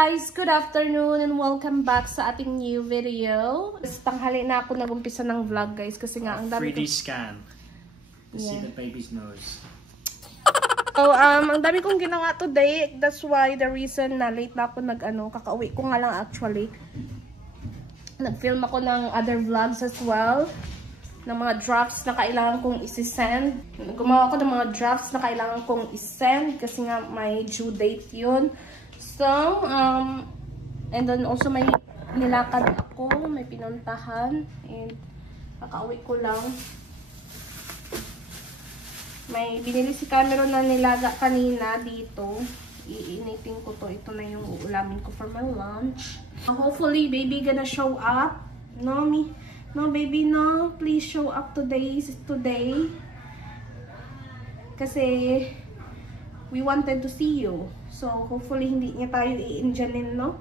guys! Good afternoon and welcome back sa ating new video. Tanghali na ako nag-umpisa ng vlog guys kasi nga ang dami 3D scan to see the baby's nose. So, ang dami kong ginawa today. That's why the reason na late na ako kakauwi ko nga lang actually. Nag-film ako ng other vlogs as well. Ng mga drafts na kailangan kong isi-send. Gumawa ko ng mga drafts na kailangan kong i-send kasi nga may due date yun. So, and then also may nilakad ako, may pinuntahan, and kakauwi ko lang. May binili si Cameron na nilaga kanina dito. Iinitin ko to. Ito na yung uulamin ko for my lunch. Hopefully, baby gonna show up. No, baby, no. Please show up today. Kasi, we wanted to see you. So, hopefully, hindi niya tayo i-indyanin, no?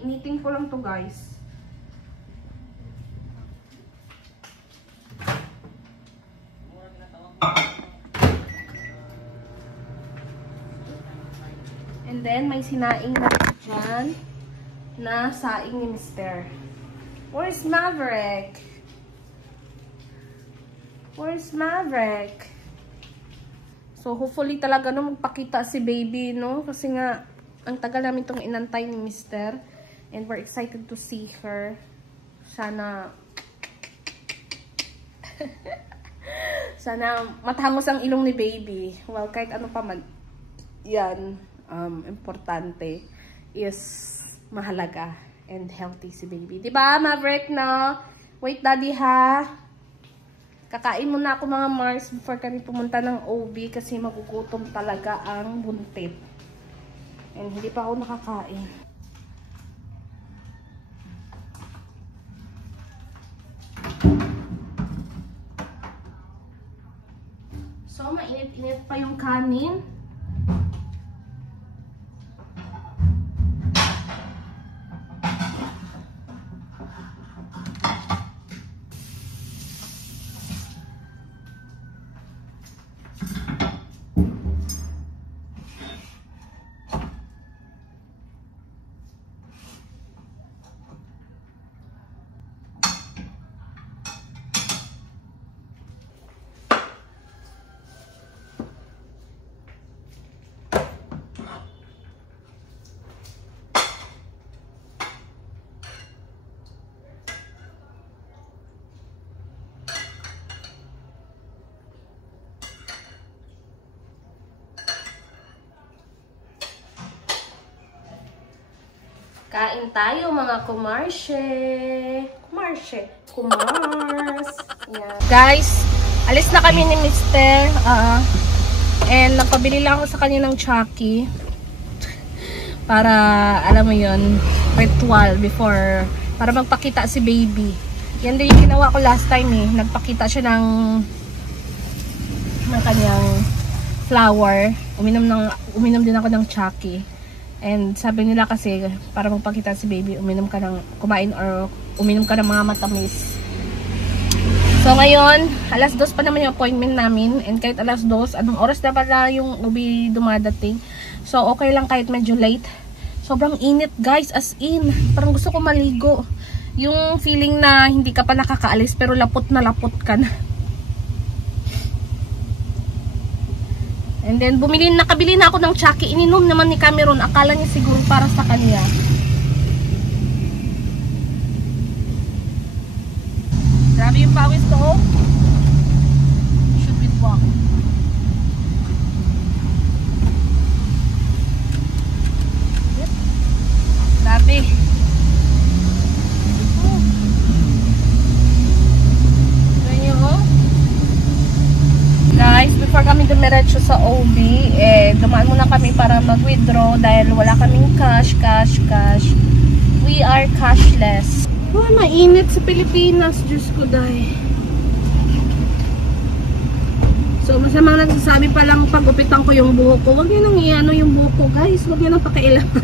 Initing ko lang to, guys. And then, may sinaing na dyan na saing ni Mr. Where's Maverick? Where's Maverick? So, hopefully talaga no, magpakita si baby, no? Kasi nga, ang tagal namin itong inantay ni Mr. And we're excited to see her. Sana, sana matangos ang ilong ni baby. Well, kahit ano pa man, yan, importante is mahalaga and healthy si baby. Diba, Maverick, no? Wait, daddy, ha? Kakain muna ako mga Mars before kami pumunta ng OB kasi magugutom talaga ang buntit. And hindi pa ako nakakain. So, mainit-init pa yung kanin. Kain tayo mga kumarshe. Kumars. Yeah. Guys, alis na kami ni Mr. And nagpabili lang ako sa kanya ng Chucky. Para, alam mo yun, ritual before, para magpakita si baby. Yan din yung ginawa ko last time eh. Nagpakita siya ng kanyang flower. Uminom din ako ng Chucky. And sabi nila kasi, para magpakita si baby, uminom ka ng mga matamis. So ngayon, alas 2 pa naman yung appointment namin. And kahit alas 2, anong oras na pala yung ubi dumadating. So okay lang kahit medyo late. Sobrang init guys, as in. Parang gusto ko maligo. Yung feeling na hindi ka pa nakakaalis pero lapot na lapot ka na. And then, nakabili na ako ng Chucky. Ininom naman ni Cameron. Akala niya siguro para sa kanya. Grabe yung pawis ko. Shoot with walk. Yep. Grabe. Guys, before kami dumiretso sa OB, dumaan muna kami para mag-withdraw dahil wala kaming cash. We are cashless. Oh, mainit sa Pilipinas. Diyos ko, dahil. So, masamang nagsasabi pa lang pagupitan ko yung buhok ko. Huwag nyo nang i-ano yung buhok ko, guys. Huwag nyo nang pakailaman.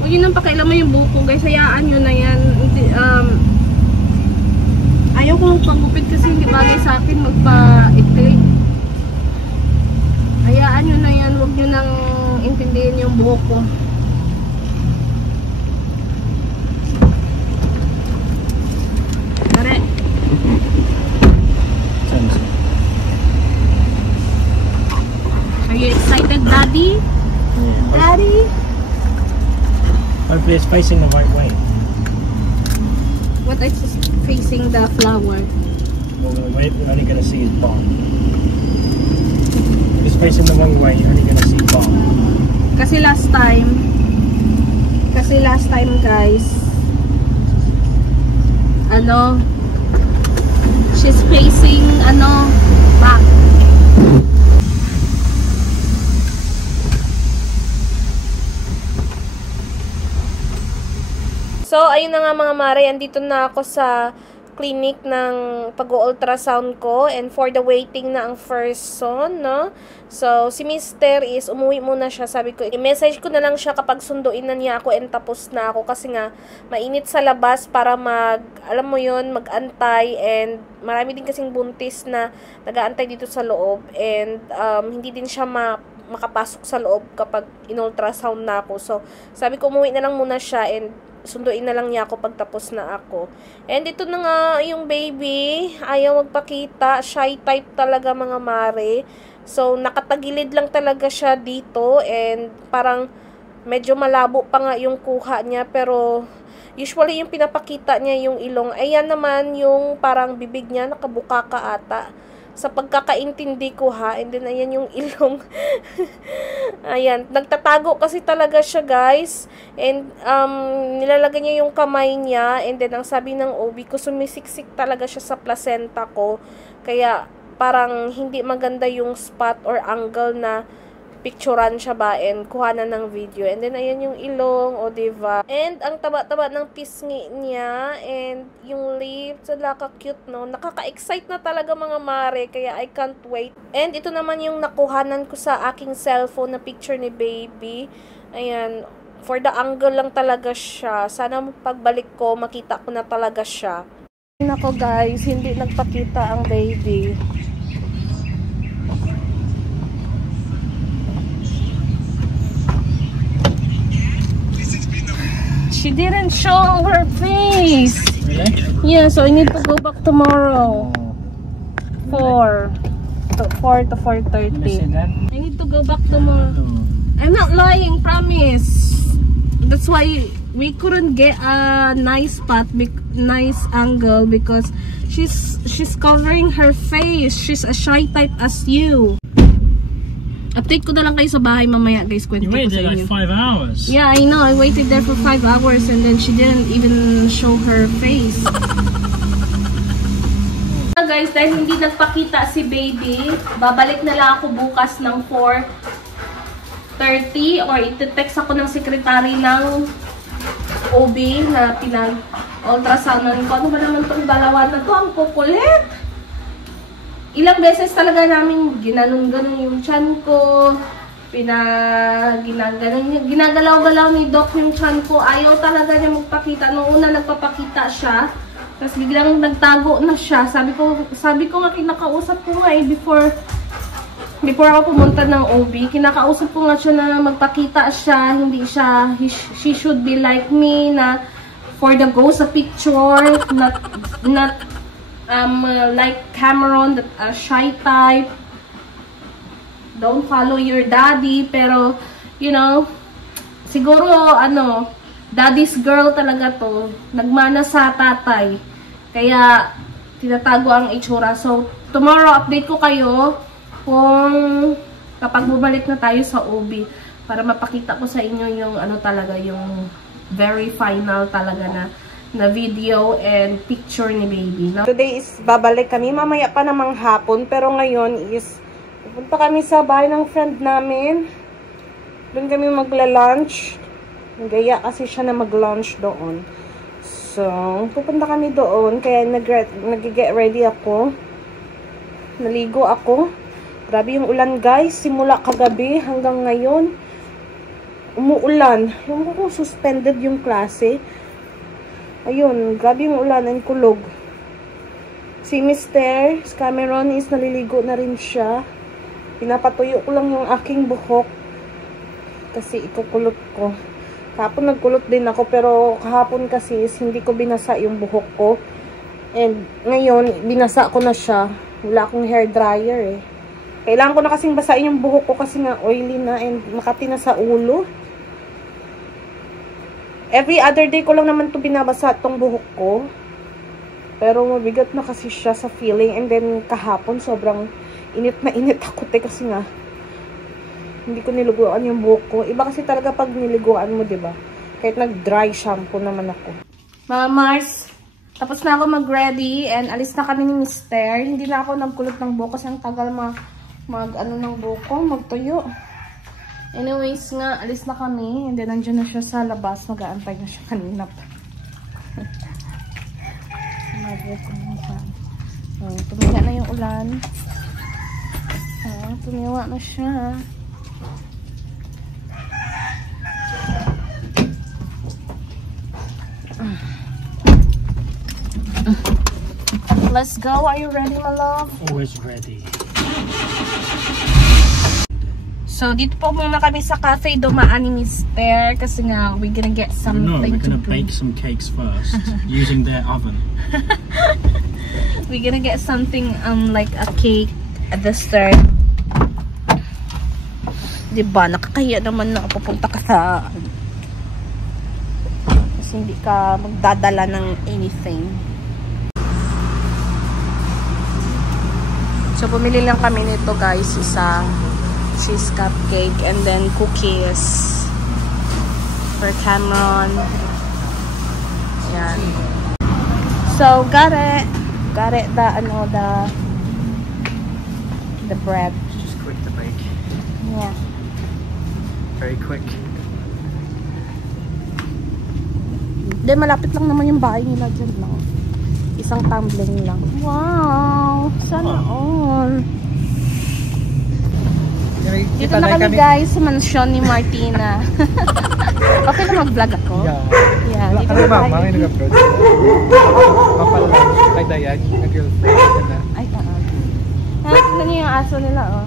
Huwag nyo nang pakailaman yung buhok ko, guys. Hayaan nyo na yan. Ayaw kong pagupit kasi hindi bagay sa akin magpa-ikli. Hayaan nyo na yan. Huwag nyo nang intindihin yung buhok ko. Tara. Are you excited, Daddy? Yeah. Daddy? Hopefully it's facing the right way. What is facing the flower? Well, we're only going to see his bomb. If it's facing the wrong way, you're only going to see bomb. Kasi last time guys, she's facing back. So, ayun na nga mga mare, andito na ako sa clinic ng pag-ultrasound ko and for the waiting na ang first son, no? So, si Mr. is umuwi muna siya. Sabi ko, i-message ko na lang siya kapag sunduin na niya ako and tapos na ako kasi nga mainit sa labas para alam mo yun, mag-antay and marami din kasing buntis na nag-aantay dito sa loob and hindi din siya makapasok sa loob kapag in-ultrasound na ako. So, sabi ko umuwi na lang muna siya and sunduin na lang niya ako pag tapos na ako. And ito na nga yung baby. Ayaw magpakita. Shy type talaga mga mare. So, nakatagilid lang talaga siya dito. And parang medyo malabo pa nga yung kuha niya. Pero usually yung pinapakita niya yung ilong. Ayan naman yung parang bibig niya. Nakabuka ka ata. Sa pagkakaintindi ko ha. And then ayan yung ilong. Ayan. Nagtatago kasi talaga siya guys. And nilalagay niya yung kamay niya. And then ang sabi ng OB ko, sumisiksik talaga siya sa placenta ko. Kaya parang hindi maganda yung spot or angle na picturean siya ba and kuhanan ng video. And then ayan yung ilong, o diba? And ang taba-taba ng pisngi niya and yung lips, cute no. Nakaka-excite na talaga mga mare, kaya I can't wait. And ito naman yung nakuhanan ko sa aking cellphone na picture ni baby. Ayan, for the angle lang talaga siya. Sana pagbalik ko, makita ko na talaga siya. Nako guys, hindi nagpakita ang baby. She didn't show her face. Really? Yeah, so I need to go back tomorrow. 4 to 4:30. I need to go back tomorrow. I'm not lying, promise. That's why we couldn't get a nice spot, nice angle because she's covering her face. She's a shy type as you. Update ko na lang kayo sa bahay mamaya guys. Kwento You ko waited sa like inyo. 5 hours. Yeah, I know. I waited there for 5 hours and then she didn't even show her face. Guys, dahil hindi nagpakita si baby, babalik na lang ako bukas ng 4:30 or iti-text ako ng sekretary ng OB na pinag-ultrasound ko. Ano ba naman itong dalawa na to? Ang kukulit! Ilang beses talaga namin ginanon-ganon yung tiyan ko, ginagalaw-galaw ni Doc yung tiyan ko. Ayaw talaga niya magpakita. Noong una nagpapakita siya, tapos biglang nagtago na siya. Sabi ko nga, kinakausap ko nga before ako pumunta ng OB, kinakausap ko nga siya na magpakita siya, hindi siya, she should be like me, na for the go sa picture, not like Cameron, that shy type, don't follow your daddy, pero, you know, siguro, daddy's girl talaga to, nagmana sa tatay, kaya, tinatago ang itsura. So, tomorrow, update ko kayo, kung kapag bumalik na tayo sa OB, para mapakita ko sa inyo yung, talaga, yung very final talaga na video and picture ni baby. Now, today is babalik kami. Mamaya pa namang hapon. Pero ngayon is pupunta kami sa bahay ng friend namin. Doon kami magla-lunch. Gaya kasi siya na mag-lunch doon. So, pupunta kami doon. Kaya nag-get ready ako. Naligo ako. Grabe yung ulan guys. Simula kagabi hanggang ngayon. Umuulan. Yung kung suspended yung klase. Ayun, grabe yung ulan and kulog. Si Mr. Cameron is naliligo na rin siya. Pinapatuyo ko lang yung aking buhok. Kasi ikukulot ko. Kahapon nagkulot din ako, pero kahapon kasi hindi ko binasa yung buhok ko. And ngayon, binasa ko na siya. Wala akong hair dryer eh. Kailangan ko na kasing basain yung buhok ko kasi nga oily na and makati na sa ulo. Every other day ko lang naman to binabasa tong buhok ko. Pero mabigat na kasi siya sa feeling. And then kahapon sobrang init na init ako kasi nga hindi ko niliguan yung buhok ko. Iba kasi talaga pag niliguan mo, diba? Kahit nag-dry shampoo naman ako. Mga Mars, tapos na ako mag-ready and alis na kami ni Mister. Hindi na ako nagkulot ng buhok kasi ang tagal mag-ano ng buhok ko, magtuyo. Anyways nga, alis na kami. And then nandiyan na siya sa labas. Mag-aantay na siya kanina pa. Tumiga na yung ulan. Tumiwa na siya. Let's go. Are you ready, my love? Always ready. So, dito po muna kami sa cafe dumaan ni Mister kasi nga we're gonna get something No, we're gonna to bake some cakes first using their oven. We're gonna get something like a cake at the start. Diba? Nakakahiya naman na pupunta ka sa kasi hindi ka magdadala ng anything. So, pumili lang kami nito guys. Isa cheese cupcake and then cookies for Cameron. Yan. So, got it. Got it. The bread. It's just quick to bake. Yeah. Very quick. Hindi, malapit lang naman yung bahay nila dyan lang. Isang tumbling lang. Wow! Sana all. Dito na kami guys sa mansyon ni Martina. Okay na mag-vlog ako? Yeah. Dito na tayo. Mama, may nag-upload. Papal lang. Kay Dayan, nag-girlfriend ka na. Ay, tingnan niyo yung aso nila, oh.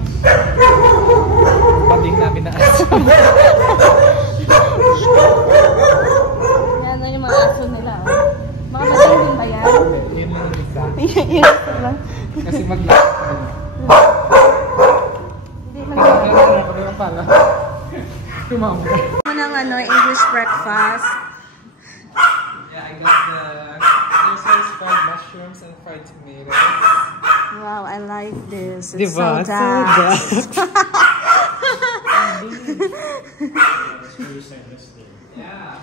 Pabing namin na aso. Yan na yung mga aso nila, oh. Mga bading din ba yan? Yun lang yung isa. Yung isa lang. Kasi mag-last. Hindi man lang. Ano pala? Tumama. Ng English breakfast. Yeah, I got there's fried mushrooms and fried tomatoes. Wow, I like this. It's Diba? so dark. Yeah.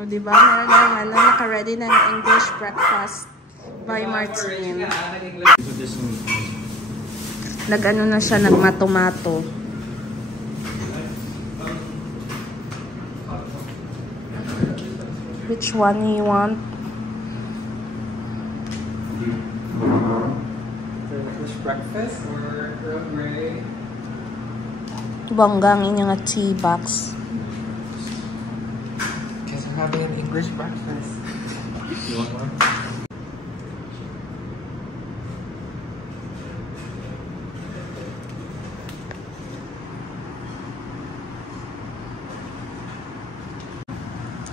O, diba? Meron na naka-ready ng English breakfast by Martin. Nag-ano na siya, nagmatomato. Which one you want? English breakfast or Earl Grey? Banggang inyong tea box. Guess we're having an English breakfast. You want one?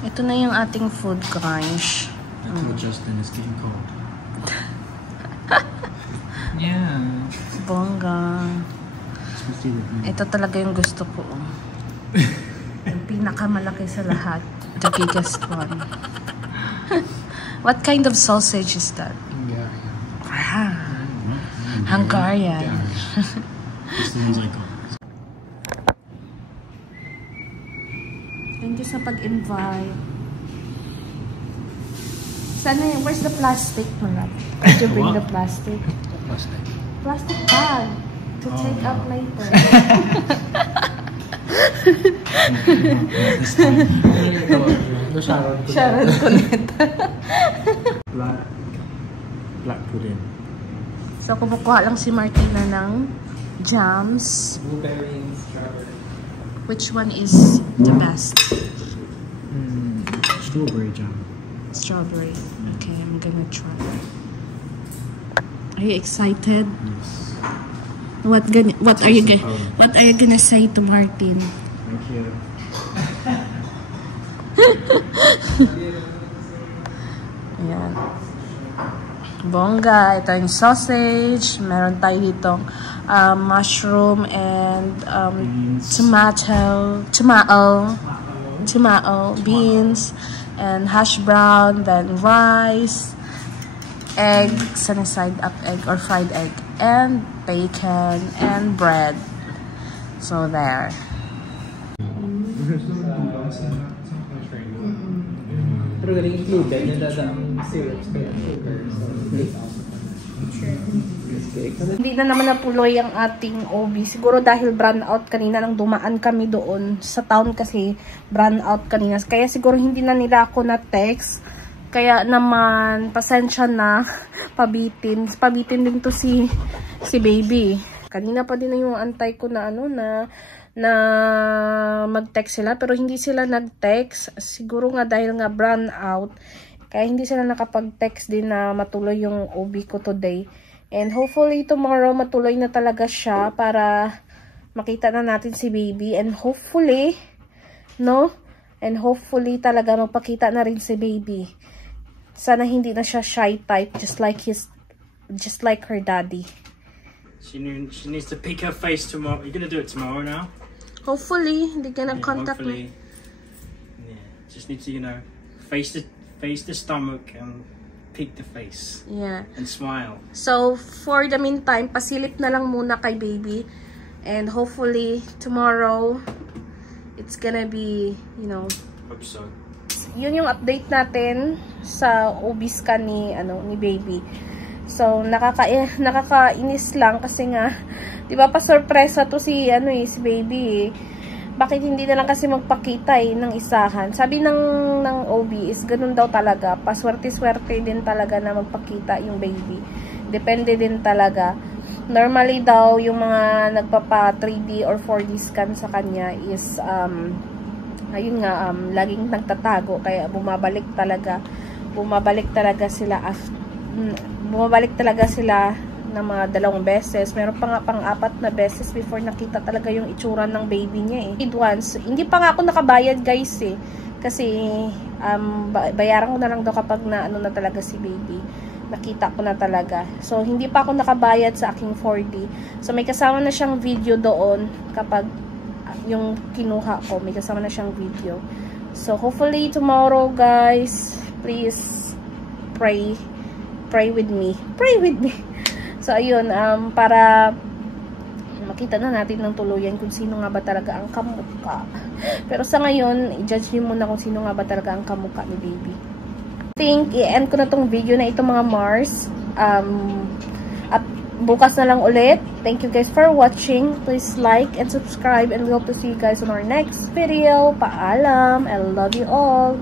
Ito na yung ating food crunch. Justin is getting cold. Yeah. Bongga. Ito talaga yung gusto ko. Yung pinakamalaki sa lahat. The biggest one. What kind of sausage is that? Hungarian. Ah, Hungarian. This one's like Thank you sa pag-invite. Sana yung, where's the plastic, Malap? Did you bring the plastic? plastic. Plastic bag to take up later. This time. Sharon Cuneta. Black pudding. So, kumukuha lang si Martina ng jams. Blueberry and strawberry. Which one is the best? Strawberry jam. Strawberry. Okay, I'm gonna try. Are you excited? Yes. What are you gonna say to Martin? Thank you. Ayan. Bongga. Ito yung sausage. Meron tayo ditong mushroom and tomato, beans, and hash brown, then rice, egg, sunny side up egg or fried egg, and bacon, and bread. So there. Pero galing included, nadadang syrups kaya sugar. Hindi na naman napuloy ang ating OB. Siguro dahil brand out kanina nang dumaan kami doon. Sa town kasi brand out kanina. Kaya siguro hindi na nila ako na-text. Kaya naman, pasensya na. Pabitin. Pabitin din to si baby. Kanina pa din na yung antay ko na na mag-text sila. Pero hindi sila nag-text. Siguro nga dahil nga brand out. Kaya hindi sila nakapag-text din na matuloy yung OB ko today. And hopefully tomorrow matuloy na talaga siya para makita na natin si baby. And hopefully, no? And hopefully talaga magpakita na rin si baby. Sana hindi na siya shy type just like her daddy. She needs to pick her face tomorrow. You're gonna do it tomorrow now? Hopefully, hindi ka contact me. Yeah, just need to, face the stomach and pick the face. Yeah. And smile. So, for the meantime, pasilip na lang muna kay baby. And hopefully, tomorrow, it's gonna be, hope so. Yun yung update natin sa OB scan ni baby. So, nakakainis lang kasi nga, 'di ba, pa-surpresa to si baby. Bakit hindi na lang kasi magpakita ng isahan? Sabi ng OB is ganun daw talaga. Paswerte-swerte din talaga na magpakita yung baby. Depende din talaga. Normally daw, yung mga nagpapa 3D or 4D scan sa kanya is, ayun nga, laging nagtatago. Kaya bumabalik talaga sila na mga 2 beses. Meron pa nga pang-4 na beses before nakita talaga yung itsura ng baby niya Once, hindi pa nga ako nakabayad guys Kasi bayaran ko na lang daw kapag na talaga si baby. Nakita ko na talaga. So hindi pa ako nakabayad sa aking 4D. So may kasama na siyang video doon kapag yung kinuha ko. May kasama na siyang video. So hopefully tomorrow guys, please pray with me. So, ayun, para makita na natin ng tuluyan kung sino nga ba talaga ang kamukha. Pero sa ngayon, i-judge niyo muna kung sino nga ba talaga ang kamukha ni baby. I-end ko na tong video na ito mga Mars. At bukas na lang ulit. Thank you guys for watching. Please like and subscribe and we hope to see you guys on our next video. Paalam. I love you all.